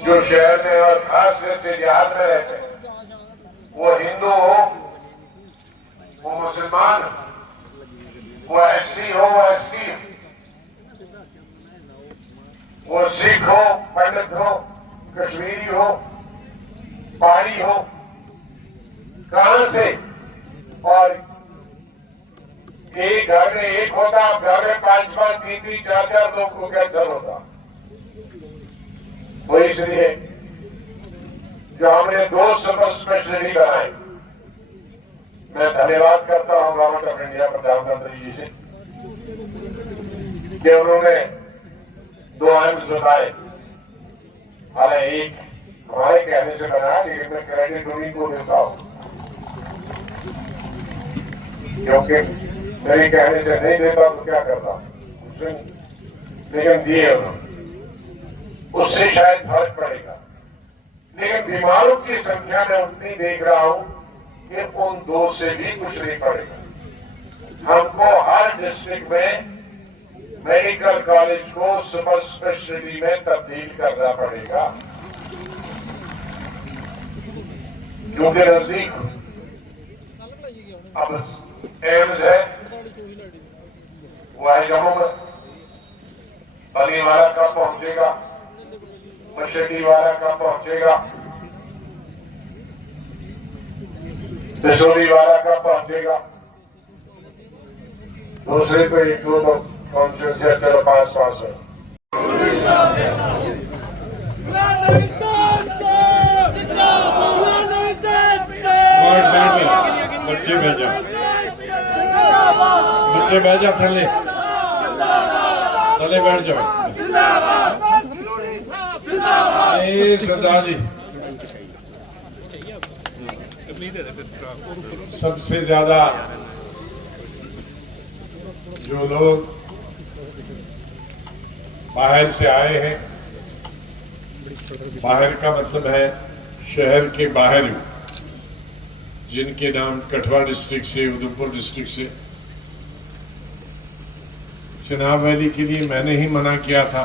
जो शहर में और खासकर से देहात में रहते हैं, वो हिंदू हो, वो मुसलमान हो, वो एससी हो, वो एसटी हो, वो सिख हो, पंडित हो, कश्मीरी हो, पहाड़ी हो, कहां से, और एक घर में एक होता, घर में 5-5, 3-3, 4-4 लोग को कैंसर होता। वो इसलिए जो हमने 2 सुपर स्पेशलिटी बनाई, मैं धन्यवाद करता हूं गवर्नमेंट ऑफ इंडिया प्रधानमंत्री जी से कि उन्होंने 2 एम्स बताए। हालांकि एक हमारे कहने से बनाया, लेकिन मैं क्रेडिट उन्हीं को देता हूं, क्योंकि मेरे कहने से नहीं देता तो क्या करता, लेकिन दिए उन्होंने, उससे शायद फर्क पड़ेगा। लेकिन बीमारों की संख्या में उतनी देख रहा हूं कि उन 2 से भी कुछ नहीं पड़ेगा। हमको हर डिस्ट्रिक्ट में मेडिकल कॉलेज को सुपर स्पेशलिटी में तब्दील करना पड़ेगा, क्योंकि नजदीक अब एम्स है, वो है जम्मू में, बलीवाला कब पहुंचेगा, मशहदी वाला कब पहुंचेगा, बिसोली वाला कब पहुंचेगा, दूसरे को 1-2 तो कॉन्फ्रेंस है, चलो 5-5 है। बच्चे भेजा, बच्चे भेजा, थले थले बैठ जाओ। सरदार जी, सबसे ज्यादा जो लोग बाहर से आए हैं, बाहर का मतलब है शहर के बाहर, जिनके नाम कठुआ डिस्ट्रिक्ट से, उधमपुर डिस्ट्रिक्ट से, चुनाव रैली के लिए मैंने ही मना किया था,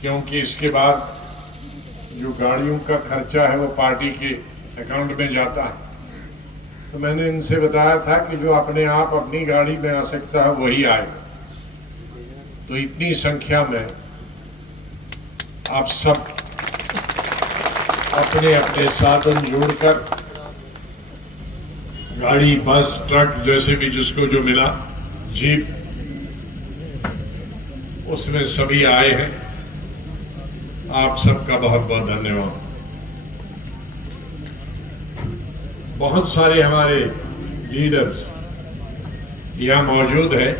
क्योंकि इसके बाद जो गाड़ियों का खर्चा है वो पार्टी के अकाउंट में जाता है। तो मैंने इनसे बताया था कि जो अपने आप अपनी गाड़ी में आ सकता है वही आएगा। तो इतनी संख्या में आप सब अपने अपने साधन जोड़कर, गाड़ी, बस, ट्रक, जैसे भी जिसको जो मिला, जीप, उसमें सभी आए हैं। आप सबका बहुत बहुत धन्यवाद। बहुत सारे हमारे लीडर्स यहाँ मौजूद हैं,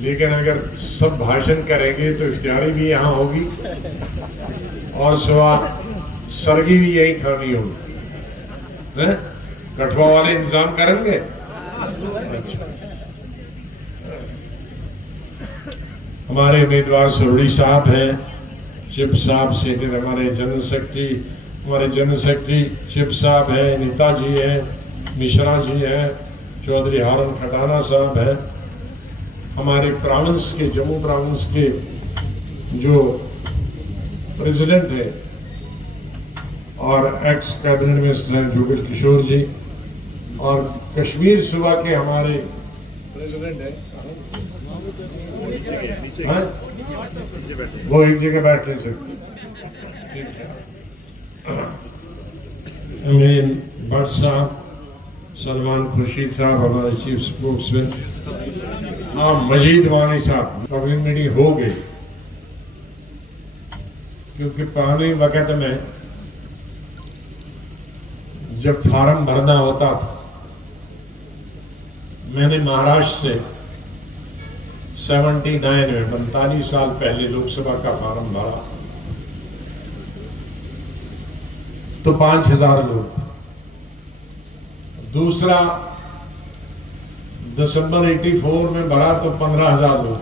लेकिन अगर सब भाषण करेंगे तो इफ्तारी भी यहाँ होगी और सुबह सरगी भी यही खानी होगी। कठुआ वाले इंतजाम करेंगे। अच्छा। हमारे उम्मीदवार सरोड़ी साहब हैं, चिप साहब सीनियर हमारे जनरल सेक्रेटरी चिप साहब हैं, नेताजी हैं, मिश्रा जी हैं, चौधरी हारून खटाना साहब हैं, हमारे प्रोविंस के, जम्मू प्रोविंस के जो प्रेसिडेंट है और x cabinet minister Jugal Kishore जी, और कश्मीर सूबा के हमारे प्रेसिडेंट है, वो एक जगह बैठ नहीं सकते। मेरे भट्ट साहब, सलमान खुर्शीद साहब हमारे चीफ स्पोक्समैन, हाँ मजीद वानी साहब, पब्लिक मीटिंग हो गई, क्योंकि पहले वक्त में जब फार्म भरना होता था, मैंने महाराष्ट्र से 79 में 45 साल पहले लोकसभा का फार्म भरा, तो 5000 लोग। दूसरा दिसंबर 84 में भरा तो 15,000 लोग।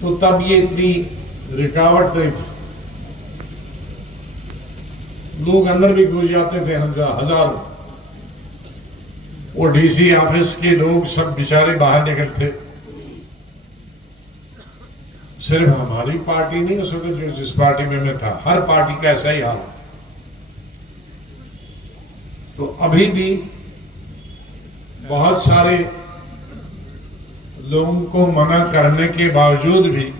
तो तब ये इतनी रुकावट नहीं थी, लोग अंदर भी घुस जाते थे हजारों। वो डीसी ऑफिस के लोग सब बेचारे बाहर निकलते, सिर्फ हमारी पार्टी नहीं, उस वक्त जिस पार्टी में मैं था, हर पार्टी का ऐसा ही हाल है। तो अभी भी बहुत सारे लोगों को मना करने के बावजूद भी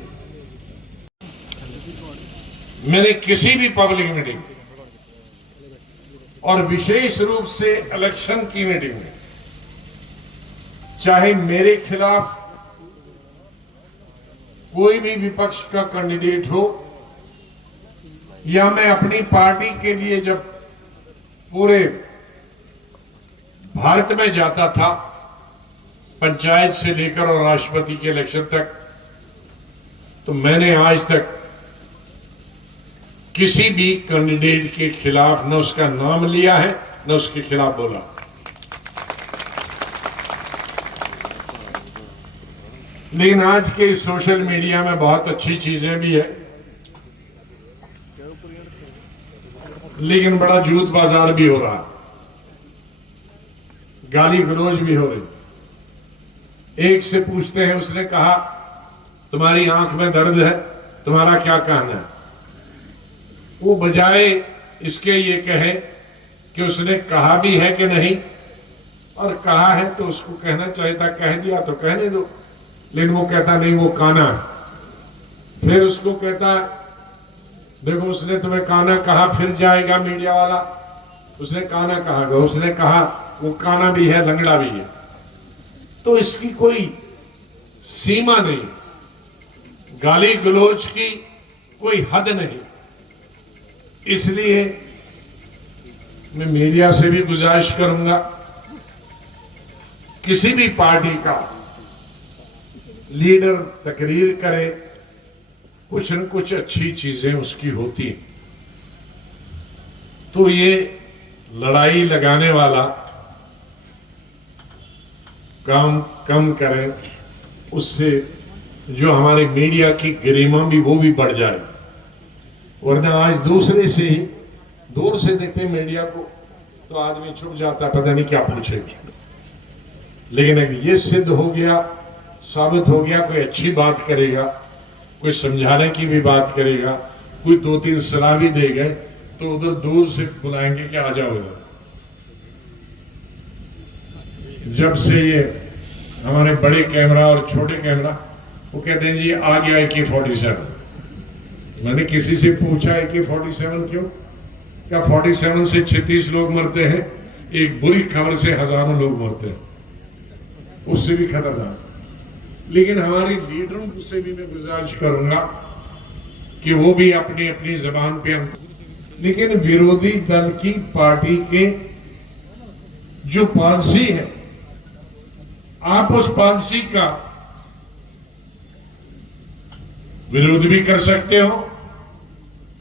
मैंने किसी भी पब्लिक मीटिंग और विशेष रूप से इलेक्शन की मीटिंग में, चाहे मेरे खिलाफ कोई भी विपक्ष का कैंडिडेट हो या मैं अपनी पार्टी के लिए जब पूरे भारत में जाता था, पंचायत से लेकर और राष्ट्रपति के इलेक्शन तक, तो मैंने आज तक किसी भी कैंडिडेट के खिलाफ न उसका नाम लिया है न उसके खिलाफ बोला। लेकिन आज के सोशल मीडिया में बहुत अच्छी चीजें भी है, लेकिन बड़ा जूत बाजार भी हो रहा, गाली गलौज भी हो रही। एक से पूछते हैं, उसने कहा तुम्हारी आंख में दर्द है, तुम्हारा क्या कहना है? वो बजाय इसके ये कहे कि उसने कहा भी है कि नहीं, और कहा है तो उसको कहना चाहिए था, कह दिया तो कहने दो। लेकिन वो कहता नहीं, वो काना है। फिर उसको कहता देखो उसने तुम्हें काना कहा, फिर जाएगा मीडिया वाला उसने काना कहा, उसने कहा वो काना भी है, लंगड़ा भी है। तो इसकी कोई सीमा नहीं, गाली गलौज की कोई हद नहीं। इसलिए मैं मीडिया से भी गुजारिश करूंगा, किसी भी पार्टी का लीडर तकरीर करे, कुछ न कुछ अच्छी चीजें उसकी होती, तो ये लड़ाई लगाने वाला काम कम करें, उससे जो हमारे मीडिया की गरिमा भी वो भी बढ़ जाए। वरना आज दूसरे से ही दूर से देखते मीडिया को तो आदमी छुप जाता, पता नहीं क्या पूछेगा। लेकिन अगर ये सिद्ध हो गया, साबित हो गया, कोई अच्छी बात करेगा, कोई समझाने की भी बात करेगा, कोई दो तीन सलाह भी दे गए, तो उधर दूर से बुलाएंगे कि आ जाओ इधर। जब से ये हमारे बड़े कैमरा और छोटे कैमरा, वो कहते हैं जी आ गया AK-47। मैंने किसी से पूछा AK-47 क्यों? क्या 47 से 36 लोग मरते हैं, एक बुरी खबर से हजारों लोग मरते हैं, उससे भी खतरनाक। लेकिन हमारे लीडरों से भी मैं गुजारिश करूंगा कि वो भी अपनी अपनी जबान पे, लेकिन विरोधी दल की पार्टी के जो पॉलिसी है, आप उस पॉलिसी का विरोध भी कर सकते हो,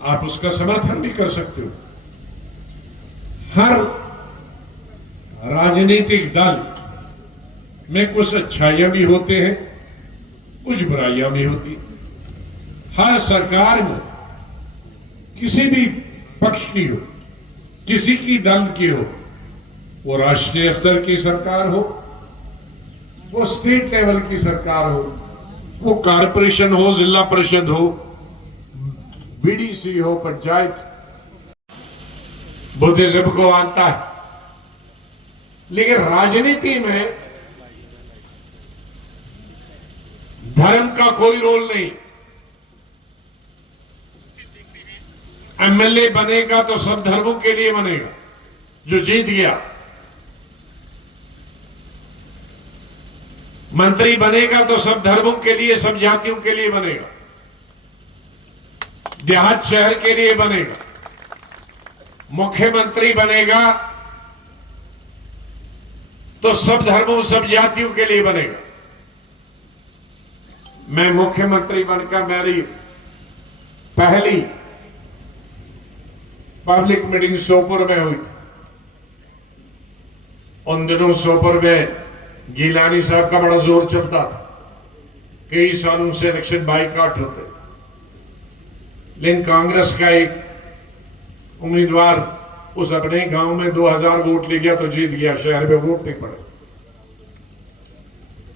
आप उसका समर्थन भी कर सकते हो। हर राजनीतिक दल में कुछ अच्छाइयां भी होते हैं, कुछ बुराइयां भी होती। हर सरकार में किसी भी पक्ष की हो, किसी की दल की हो, वो राष्ट्रीय स्तर की सरकार हो, वो स्टेट लेवल की सरकार हो, वो कारपोरेशन हो, जिला परिषद हो, BDC हो, पंचायत, बुद्धिज्म को मानता है। लेकिन राजनीति में धर्म का कोई रोल नहीं। MLA बनेगा तो सब धर्मों के लिए बनेगा, जो जीत गया। मंत्री बनेगा तो सब धर्मों के लिए, सब जातियों के लिए बनेगा, देहात शहर के लिए बनेगा। मुख्यमंत्री बनेगा तो सब धर्मों, सब जातियों के लिए बनेगा। मैं मुख्यमंत्री बनकर मेरी पहली पब्लिक मीटिंग सोपुर में हुई थी। उन दिनों सोपुर में गिलानी साहब का बड़ा जोर चलता था, कई सालों से इलेक्शन बाइकआउट होते, लेकिन कांग्रेस का एक उम्मीदवार उस अपने गांव में 2000 वोट ले गया तो जीत गया, शहर में वोट नहीं पड़े।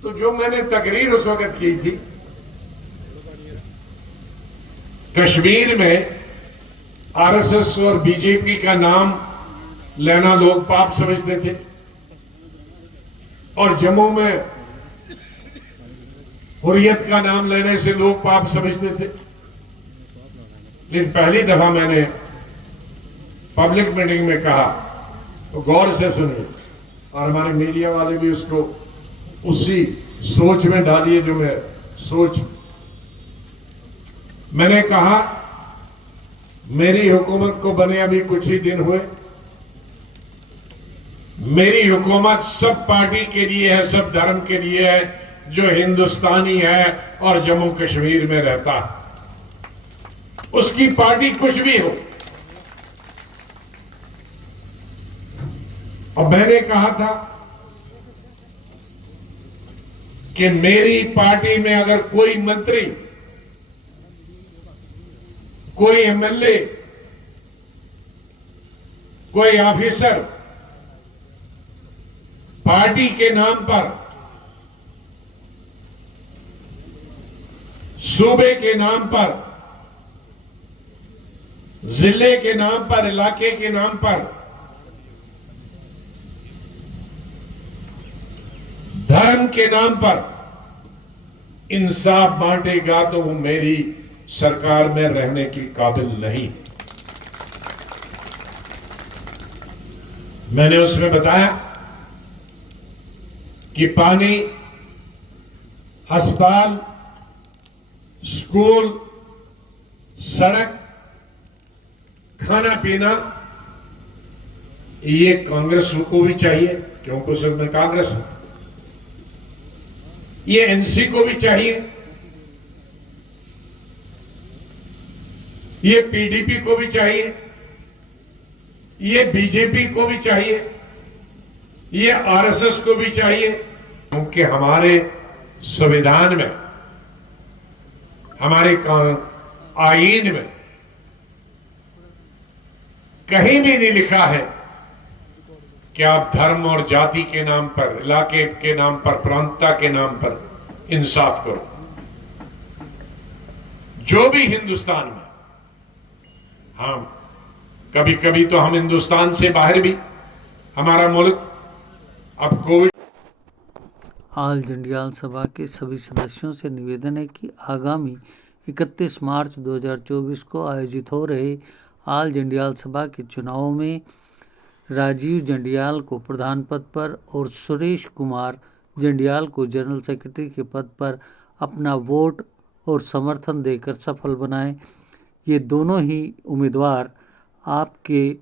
तो जो मैंने तकरीर उस वक्त की थी, कश्मीर में आरएसएस और बीजेपी का नाम लेना लोग पाप समझते थे और जम्मू में हुर्रियत का नाम लेने से लोग पाप समझते थे। लेकिन पहली दफा मैंने पब्लिक मीटिंग में कहा तो गौर से सुनिए और हमारे मीडिया वाले भी उसको उसी सोच में डालिए जो मैं सोच। मैंने कहा मेरी हुकूमत को बने अभी कुछ ही दिन हुए। मेरी हुकूमत सब पार्टी के लिए है, सब धर्म के लिए है जो हिंदुस्तानी है और जम्मू कश्मीर में रहता है, उसकी पार्टी कुछ भी हो। और मैंने कहा था कि मेरी पार्टी में अगर कोई मंत्री, कोई एमएलए, कोई ऑफिसर पार्टी के नाम पर, सूबे के नाम पर, जिले के नाम पर, इलाके के नाम पर, धर्म के नाम पर इंसाफ बांटेगा तो वो मेरी सरकार में रहने की काबिल नहीं। मैंने उसमें बताया कि पानी, अस्पताल, स्कूल, सड़क, खाना पीना ये कांग्रेस को भी चाहिए क्योंकि उसमें कांग्रेस है। ये एनसी को भी चाहिए, ये पीडीपी को भी चाहिए, ये बीजेपी को भी चाहिए, ये आरएसएस को भी चाहिए। क्योंकि हमारे संविधान में, हमारे आईन में कहीं भी नहीं लिखा है कि आप धर्म और जाति के नाम पर, इलाके के नाम पर, प्रांतता के नाम पर इंसाफ करो। जो भी हिंदुस्तान में, हाँ कभी कभी तो हम हिंदुस्तान से बाहर भी, हमारा मुल्क अब कोविड। आल जंडियाल सभा के सभी सदस्यों से निवेदन है कि आगामी 31 मार्च 2024 को आयोजित हो रहे आल जंडियाल सभा के चुनावों में राजीव जंडियाल को प्रधान पद पर और सुरेश कुमार जंडियाल को जनरल सेक्रेटरी के पद पर अपना वोट और समर्थन देकर सफल बनाएं। ये दोनों ही उम्मीदवार आपके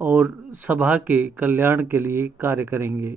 और सभा के कल्याण के लिए कार्य करेंगे।